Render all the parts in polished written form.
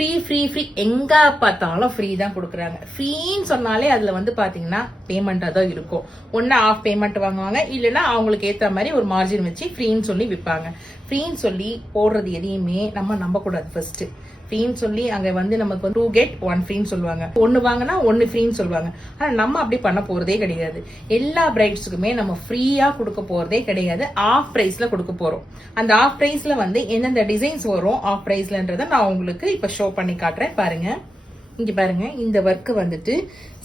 Free free free எங்க பார்த்தாலும் free தான் கொடுக்குறாங்க. ஃப்ரீன்னு சொன்னாலே அதுல வந்து பாத்தீங்கன்னா பேமெண்டா தான் இருக்கும். ஒன்னு ஆஃப் பேமெண்ட் வாங்குவாங்க, இல்லைன்னா அவங்களுக்கு ஏத்த மாதிரி ஒரு மார்ஜின் வச்சு ஃப்ரீன்னு சொல்லி விற்பாங்க. ஃப்ரீன்னு சொல்லி போடுறது எதையுமே நம்ம நம்ப கூடாது. ஃபர்ஸ்ட் ஃப்ரீன்னு சொல்லி அங்க வந்து நமக்கு 2 get 1 ஃப்ரீன்னு சொல்லுவாங்க. ஒன்னு வாங்கினா 1 ஃப்ரீன்னு சொல்லுவாங்க. ஆனா நம்ம அப்படி பண்ண போறதே கிடையாது. எல்லா பிரைட்ஸுக்குமே நம்ம ஃப்ரீயா கொடுக்க போறதே கிடையாது. ஆஃப் பிரைஸ்ல கொடுக்க போறோம். அந்த ஆஃப் பிரைஸ்ல வந்து எந்தெந்த டிசைன்ஸ் வரும் ஆஃப் பிரைஸ்லன்றத நான் உங்களுக்கு இப்ப ஷோ பண்ணி காட்டுறேன். பாருங்க, இங்க பாருங்க, இந்த ஒர்க் வந்துட்டு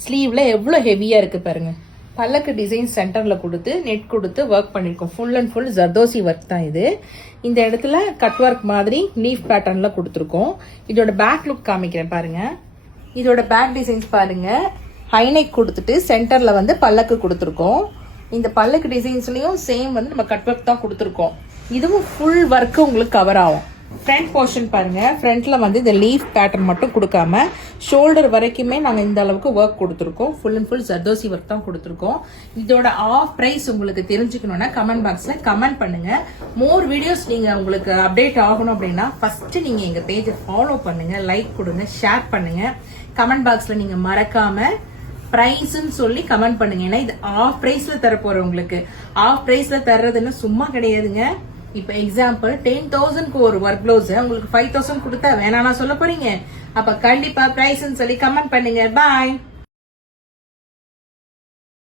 ஸ்லீவ்ல எவ்வளவு ஹெவியா இருக்கு பாருங்க. பல்லக்கு டிசைன் சென்டர்ல கொடுத்து நெட் கொடுத்து ஒர்க் பண்ணிருக்கோம். Full and full zardozi work தான் இது. இந்த இடத்துல கட் ஒர்க் மாதிரி லீஃப் பேட்டர்ன்ல கொடுத்துருக்கோம். இதோட பேக் லுக் காமிக்கிறேன் பாருங்க. இதோட பேக் டிசைன்ஸ் பாருங்க. ஹைநெக் கொடுத்துட்டு சென்டர்ல வந்து பல்லக்கு கொடுத்துருக்கோம். இந்த பல்லக்கு டிசைன்ஸ்லயும் சேம் வந்து நம்ம கட் ஒர்க் தான் கொடுத்துருக்கோம். இதுவும் ஃபுல் ஒர்க் உங்களுக்கு கவர் ஆகும். ஃப்ரண்ட் போர்ஷன் பாருங்க. ஃப்ரண்ட்ல வந்து இந்த லீஃப் பேட்டர்ன் மட்டும் கொடுக்காம ஷோல்டர் வரைக்குமே நாங்க இந்த அளவுக்கு ஒர்க் கொடுத்துருக்கோம். Full and full zardozi work தான் கொடுத்துருக்கோம். இதோட ஆஃப் பிரைஸ் உங்களுக்கு தெரிஞ்சுக்கணும்னா கமெண்ட் பாக்ஸ்ல கமெண்ட் பண்ணுங்க. மோர் வீடியோஸ் நீங்க உங்களுக்கு அப்டேட் ஆகணும் அப்படின்னா ஃபர்ஸ்ட் நீங்க எங்க பேஜை ஃபாலோ பண்ணுங்க, லைக் கொடுங்க, ஷேர் பண்ணுங்க. கமெண்ட் பாக்ஸ்ல நீங்க மறக்காம பிரைஸ்ன்னு சொல்லி கமெண்ட் பண்ணுங்க. ஏன்னா இது ஆஃப் பிரைஸ்ல தர போறவங்களுக்கு. ஆஃப் பிரைஸ்ல தர்றதுன்னு சும்மா கிடையாதுங்க. இப்ப எக்ஸாம்பிள் 10,000க்கு ஒரு ஒர்க் பிளவுஸ் உங்களுக்கு 5,000 கொடுத்தா வேணானா சொல்ல போறீங்க? அப்ப கண்டிப்பா பிரைஸ்ன்னு சொல்லி கமெண்ட் பண்ணுங்க. பாய்.